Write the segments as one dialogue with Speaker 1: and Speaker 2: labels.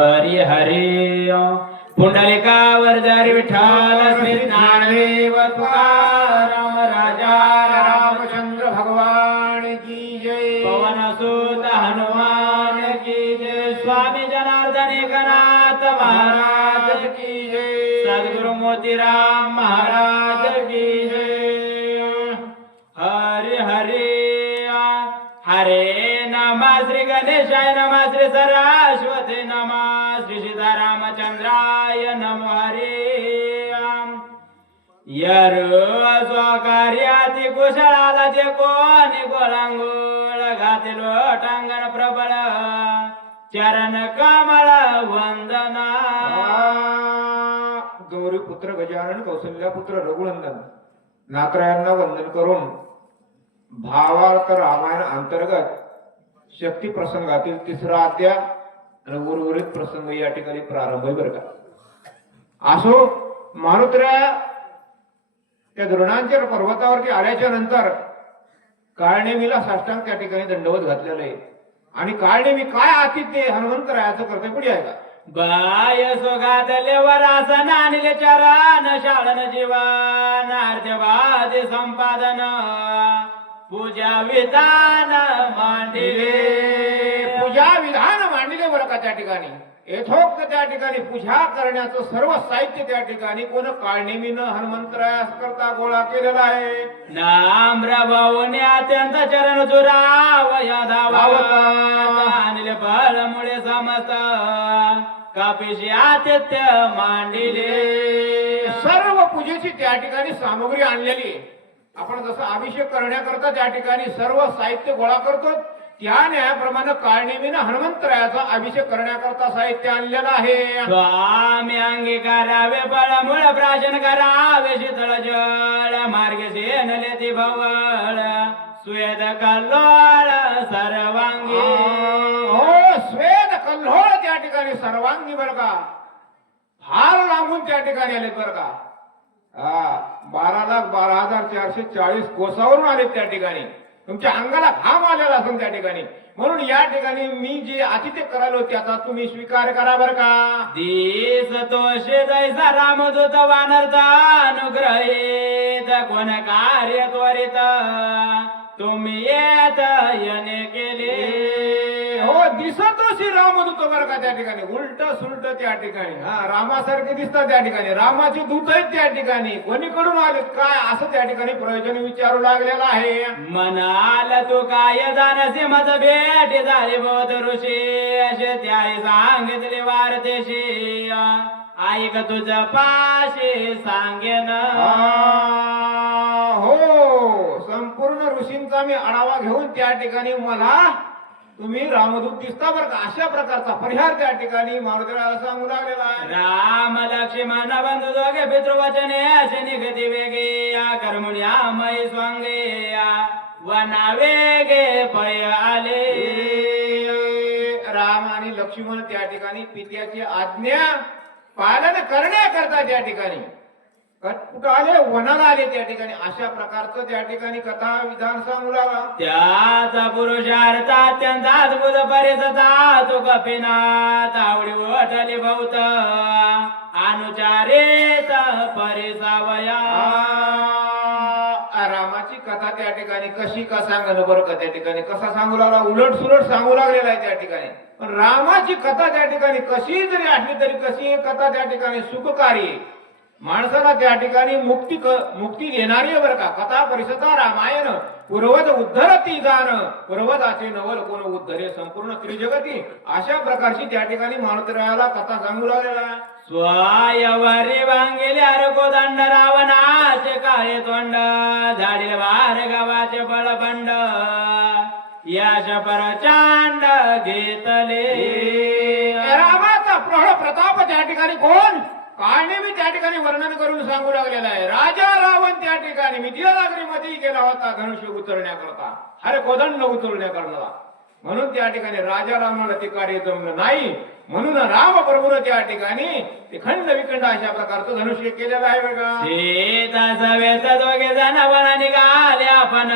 Speaker 1: हरी हरी पुंडलिकावर जरी विठ्ठल ज्ञानदेव तुकाराम राजा
Speaker 2: रामचंद्र भगवान की जय.
Speaker 1: पवन सुत हनुमान की जय. स्वामी जनार्दन एकनाथ महाराज की जय. सद्गुरु मोतीराम महाराज की जय. हरे हरे हरे नमः श्री गणेशाय नमः श्री सरस्वती सीतारामचंद्राय नम कुशळाला जे कोणी गोळांगोळ घातील टांगण प्रबळ. चरण कमळ वंदना.
Speaker 2: गौरी पुत्र गजानन कौशल्या पुत्र रघुनंदन नातरायांना वंदन करून भावार्थ रामायण अंतर्गत शक्ती प्रसंगातील तिसरा अध्याय आणि उर्वरित प्रसंग या ठिकाणी प्रारंभ बरं का? असो मारुत्र्या त्या द्रोणांच्या पर्वतावरती आल्याच्यानंतर काळनेमीला साष्टांग त्या ठिकाणी दंडवत घातलेलं आहे. आणि काळनेमी काय आतिथ्य हनुमंतरायाचं करते पुढे आहे? का
Speaker 1: बाय सुगातले वरासन आणले चरण शाळन जीवन अर्धवादी संपादन. पूजा विधान मांडिले.
Speaker 2: पूजा विधान मांडले बरं का त्या ठिकाणी. यथोक्त त्या ठिकाणी पूजा करण्याचं सर्व साहित्य त्या ठिकाणी कोण काळनेमीनं हनुमंतरायास करता गोळा केलेला आहे.
Speaker 1: नाम रवणे अत्यंत चरण चुराव या धावता. आणले फळमुळे समस्त. कापिशी आतिथ्य मांडिले.
Speaker 2: सर्व पूजेची त्या ठिकाणी सामग्री आणलेली आहे. आपण जसं अभिषेक करण्याकरता त्या ठिकाणी सर्व साहित्य गोळा करतो त्या न्यायाप्रमाणे काळनेमीनं हनुमंतरायाचा अभिषेक करण्याकरता साहित्य आणलेलं आहे.
Speaker 1: स्वामी अंगीकारावे फळमुळ प्राशन करावे शीतळ जळ मार्ग सेनले ती भवळ. स्वेद कल्लोळ सर्वांगी.
Speaker 2: हो स्वेद कल्होळ त्या ठिकाणी सर्वांगी बर का. फार लांबून त्या ठिकाणी आले बर का. हा बारा लाख बारा हजार चारशे चाळीस कोसावरून आले त्या ठिकाणी. तुमच्या अंगाला घाम आलेला असून त्या ठिकाणी. म्हणून या ठिकाणी मी जे आतिथ्य करायलो त्याचा तुम्ही स्वीकार करा बर का?
Speaker 1: दिस तोषे जैसा रामदूत वानरता अनुग्रहित कोण कार्य त्वरित. तुम्ही येत येणे केले.
Speaker 2: हो दिसतो श्री रामदूत बर का त्या ठिकाणी. उलट सुलट त्या ठिकाणी. हा रामासारखे दिसतात त्या ठिकाणी. रामाचे दूत आहेत त्या ठिकाणी. कोणीकडून आले? काय? असं त्या ठिकाणी प्रयोजन विचारू लागलेलं आहे.
Speaker 1: म्हणाल तू काय जाणसे मज भेट झाली बोध ऋषी? असे त्याही सांगितले वारतेशी. ऐक तुझ पाशी सांगेन.
Speaker 2: हो संपूर्ण ऋषींचा मी आढावा घेऊन त्या ठिकाणी मला तुम्ही रामदूत दिसता बरं का? अशा प्रकारचा परिहार त्या ठिकाणी मारुतीला सांगू लागलेला आहे.
Speaker 1: राम लक्ष्मण बंधू दोघे पितृवचने असे निगती वेगे या कर्मुणी आमय स्वांगे या. वना वेगे पय आले.
Speaker 2: राम आणि लक्ष्मण त्या ठिकाणी पित्याची आज्ञा पालन करण्याकरता त्या ठिकाणी कुठं आले? वनाला आले त्या ठिकाणी. अशा प्रकारचं त्या ठिकाणी कथा विधान सांगू लागला.
Speaker 1: त्याचा पुरुषार्थ अत्यंत अद्भुत परिसता तो कपिनाथ आवडी ओठली भौत. अनुचारित परिसावया.
Speaker 2: रामाची कथा त्या ठिकाणी कशी का सांगणं बरं का त्या ठिकाणी? कसा सांगू लागला? उलट सुलट सांगू लागलेला आहे त्या ठिकाणी. पण रामाची कथा त्या ठिकाणी कशी जरी असली तरी कशी कथा त्या ठिकाणी सुखकारी. माणसाला त्या ठिकाणी मुक्ती मुक्ती देणारी आहे बरं का. कथा परिषदा रामायण पूर्वज उद्धरती जाण. पूर्वजाचे नवल कोण उद्धरे संपूर्ण त्रिजगती. अशा प्रकारची त्या ठिकाणी माणुतरायाला कथा सांगू लागलेला.
Speaker 1: स्वायवरी वांगेले अरको दंड रावणाचे काळे तोंड. झाडील वार गावाचे बळबंड. याश परचांड घेतले.
Speaker 2: रामाचा प्रौढ प्रताप त्या ठिकाणी कोण? काळने मी त्या ठिकाणी वर्णन करून सांगू लागलेला आहे. राजा रावण त्या ठिकाणी मिथिलानगरी मध्ये गेला होता धनुष्य उतरण्याकरता अरे कोदंड उतरण्याकरता म्हणून त्या ठिकाणी राजा रामाला ते कार्य जमलं नाही. म्हणून राम प्रभून त्या ठिकाणी ते खंड विखंड अशा प्रकारचं धनुष्य केलेलं आहे बघा.
Speaker 1: दोघे जण वना निघाले आपण.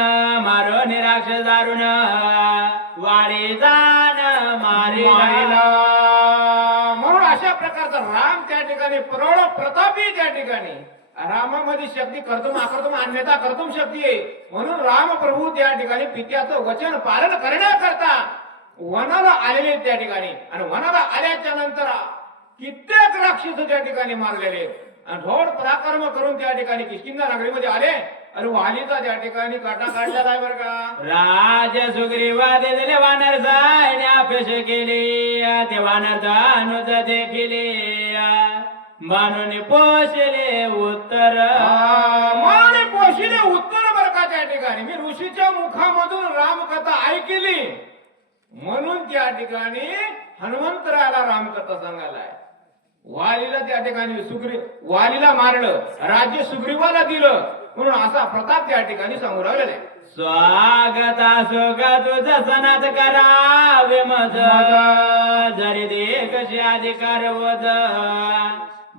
Speaker 1: मारो निराक्ष दारुण. वाडी जाण
Speaker 2: प्रकारचा राम त्या ठिकाणी प्रौढ प्रतापी त्या ठिकाणी. रामामध्ये शक्ती कर्तुम आकर्तुम अन्यथा कर्तुम शक्ती आहे. म्हणून राम प्रभू त्या ठिकाणी पित्याचं वचन पालन करण्याकरता वनाला आलेले त्या ठिकाणी. आणि वनाला आल्याच्यानंतर कित्येक राक्षस त्या ठिकाणी मारलेले आणि थोड पराक्रम करून त्या ठिकाणी किशकिंदा नगरीमध्ये आले. आणि वालीचा त्या ठिकाणी काटा काढलेला आहे बरं का?
Speaker 1: राज सुग्रीवादे दिले वानर जायने अपेश केली. ते वानर जाणूच देखिले. म्हणून पोषले उत्तर.
Speaker 2: माने पोशिले उत्तर बर का त्या ठिकाणी? मी ऋषीच्या मुखामधून रामकथा ऐकली. म्हणून त्या ठिकाणी हनुमंतराला रामकथा सांगायला वालीला त्या ठिकाणी सुग्री वालीला मारलं. राज्य सुग्रीवाला दिलं. म्हणून असा प्रताप त्या ठिकाणी सांगू लागलेला आहे.
Speaker 1: स्वागत असो का तुझ सणात करावे मज. जरी दे कशी अधिकार वज.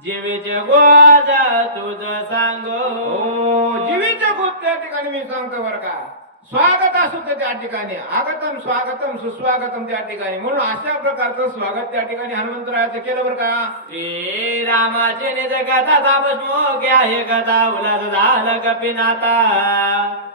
Speaker 1: जीवीचे गोज तुझ सांगो.
Speaker 2: हो, जीवीच्या गोष्ट त्या ठिकाणी मी सांगतो बरं का. स्वागत असू ते त्या ठिकाणी. आगतम स्वागतम सुस्वागतम त्या ठिकाणी. म्हणून अशा प्रकारचं स्वागत त्या ठिकाणी हनुमंतरायाचं केलं बरं का?
Speaker 1: श्री रामाचे निज तापस्मोक आहे कथा उल्हास झालं कपिनाथा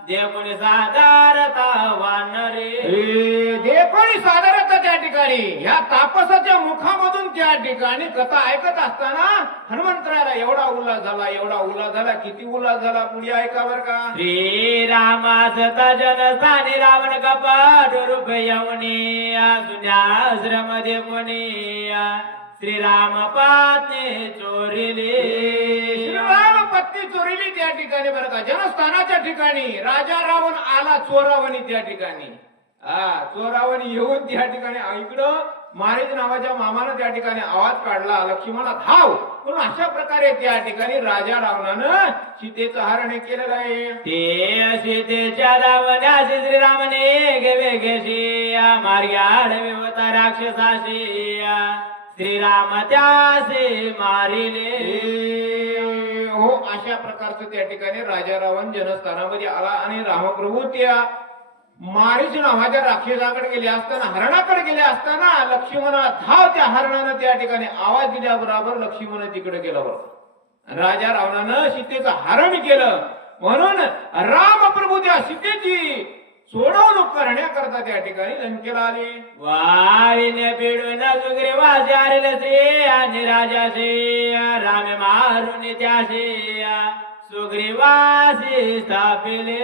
Speaker 1: देवपुनी साधारता वानरे.
Speaker 2: हे देखोनी साधारणतः त्या ठिकाणी. ह्या तापसाच्या मुखामधून त्या ठिकाणी कथा ऐकत असताना हनुमंतरायाला एवढा उल्हास झाला एवढा उल्हास झाला किती उल्हास झाला पुढे ऐका बरं का.
Speaker 1: श्री रामाच तजन स्थानी रावण कपाट रूप यवनी सुन्याश्रम कोणी श्रीराम पात्ने चोरिले.
Speaker 2: श्रीराम पत्नी चोरीली त्या ठिकाणी बरं का. जनस्थानाच्या ठिकाणी राजा रावण आला चोरावणी त्या ठिकाणी. हा चोरावणी येऊन त्या ठिकाणी इकडं मारेज नावाच्या मामानं त्या ठिकाणी आवाज काढला लक्ष्मणा धाव! म्हणून अशा प्रकारे त्या ठिकाणी राजा रावणानं सीतेचं हरण केलेलं आहे.
Speaker 1: ते सीतेच्या दावण्याशी श्रीरामने गेवे घेशी मार्ग्याड विवता राक्षसाशी. श्रीराम त्यासे मारिले.
Speaker 2: हो अशा प्रकारचं त्या ठिकाणी राजा रावण जनस्थानामध्ये आला आणि रामप्रभू त्या मारीच नावाच्या राक्षसाकडे गेले असताना हरणाकडे गेले असताना लक्ष्मणा धाव त्या हरणानं त्या ठिकाणी आवाज दिल्याबरोबर लक्ष्मण तिकडे गेला बरोबर राजा रावणानं सीतेचं हरण केलं. म्हणून रामप्रभू त्या सीतेची सोडवणूक करण्याकरता त्या ठिकाणी लंकेला आले.
Speaker 1: वारीने पिडून सुग्रीवासी आलेले श्री आणि राजाशी रामे मारून त्याशी सुग्रीवासी स्थापिले.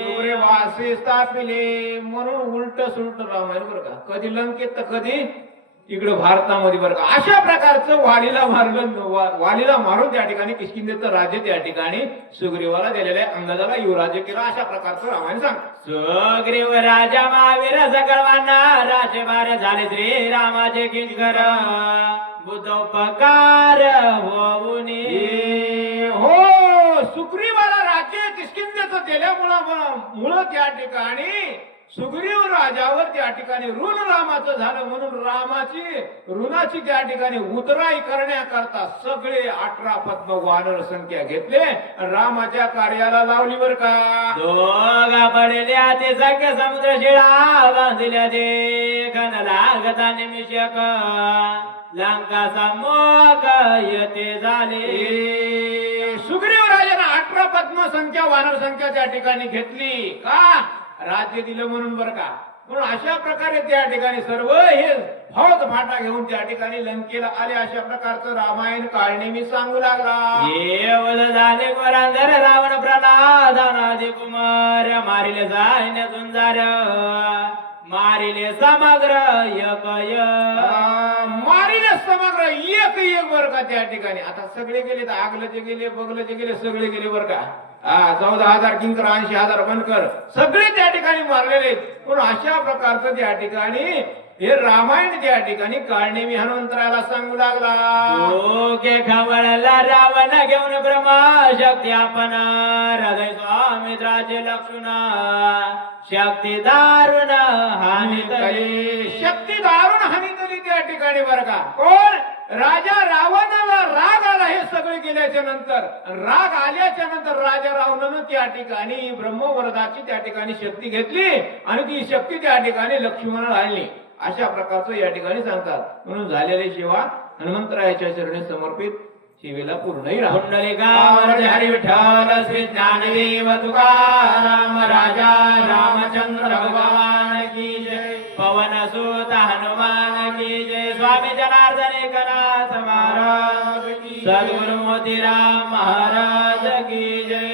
Speaker 2: सुग्रे वासे स्थापिले म्हणून उलट सुलट रामायण बरं का. कधी लंकेत तर कधी इकडं भारतामध्ये बरं का. अशा प्रकारचं वालीला मारलं वालीला मारून त्या ठिकाणी किशकिंदेचं राज्य त्या ठिकाणी सुग्रीवाला दिलेल्या अंगदाला युवराज्य केलं. अशा प्रकारचं रामायण सांग.
Speaker 1: सुग्रीव राजा महावीर सकळवाना राजभार झाले श्री रामाचे किंकर बुद्धोपकार होऊनी
Speaker 2: हो सुग्रीवाला राज्य केल्यामुळं दिल्यामुळं त्या ठिकाणी सुग्रीव राजावर त्या ठिकाणी ऋण रामाचं झालं म्हणून रामाची ऋणाची त्या ठिकाणी उतराई करण्याकरता सगळे अठरा पद्म वानर संख्या घेतले. रामाच्या कार्याला लावली बर का?
Speaker 1: दोघा पडल्या ते सख्य समुद्र शिळा बांधल्या ते कन लागता निमिषक. लंका समोक येते झाले.
Speaker 2: पद्म संख्या वानर संख्या त्या ठिकाणी घेतली. का? राज्य दिलं म्हणून बरं का? म्हणून अशा प्रकारे त्या ठिकाणी सर्व हे फौज फाटा घेऊन त्या ठिकाणी लंकेला आले. अशा प्रकारचं रामायण काळने मी सांगू लागला.
Speaker 1: झाले रावण प्रणाद अनादि कुमार मारिले सैन्य सुंदर मारिले समग्र
Speaker 2: मारिले समग्र एक एक बर का त्या ठिकाणी? आता सगळे गेले तर आगलचे गेले बगलचे गेले सगळे गेले बर का? हा चौदा हजार किंकर ऐंशी हजार बनकर. सगळे त्या ठिकाणी मारलेले. पण अशा प्रकारचं त्या ठिकाणी हे रामायण त्या ठिकाणी काळने मी हनुमंतराला सांगू लागला.
Speaker 1: ओके खवळला रावण घेऊन ब्रह्मा शक्ती आपण हृदय स्वामित्राचे लक्षण शक्ती दारुण हानी
Speaker 2: शक्ती दारुण हानी ठिकाणी बरं का कोण? राजा रावणाला राग आला हे सगळे गेल्याच्यानंतर. राग आल्याच्यानंतर राजा रावणानं त्या ठिकाणी ब्रह्मवरदाची त्या ठिकाणी शक्ती घेतली आणि ती शक्ती त्या ठिकाणी लक्ष्मणाला आणली. अशा प्रकारचं या ठिकाणी सांगतात. म्हणून झालेली सेवा हनुमंतरायाच्या चरणी समर्पित वेळा पूर्णही
Speaker 1: हरी विठ्ठल श्री ज्ञानदेव तुकाराम राजा रामचंद्र भगवान की जय. पवन सुत एकनाथ महाराज की सद्गुरु मोतीराम महाराज की जय।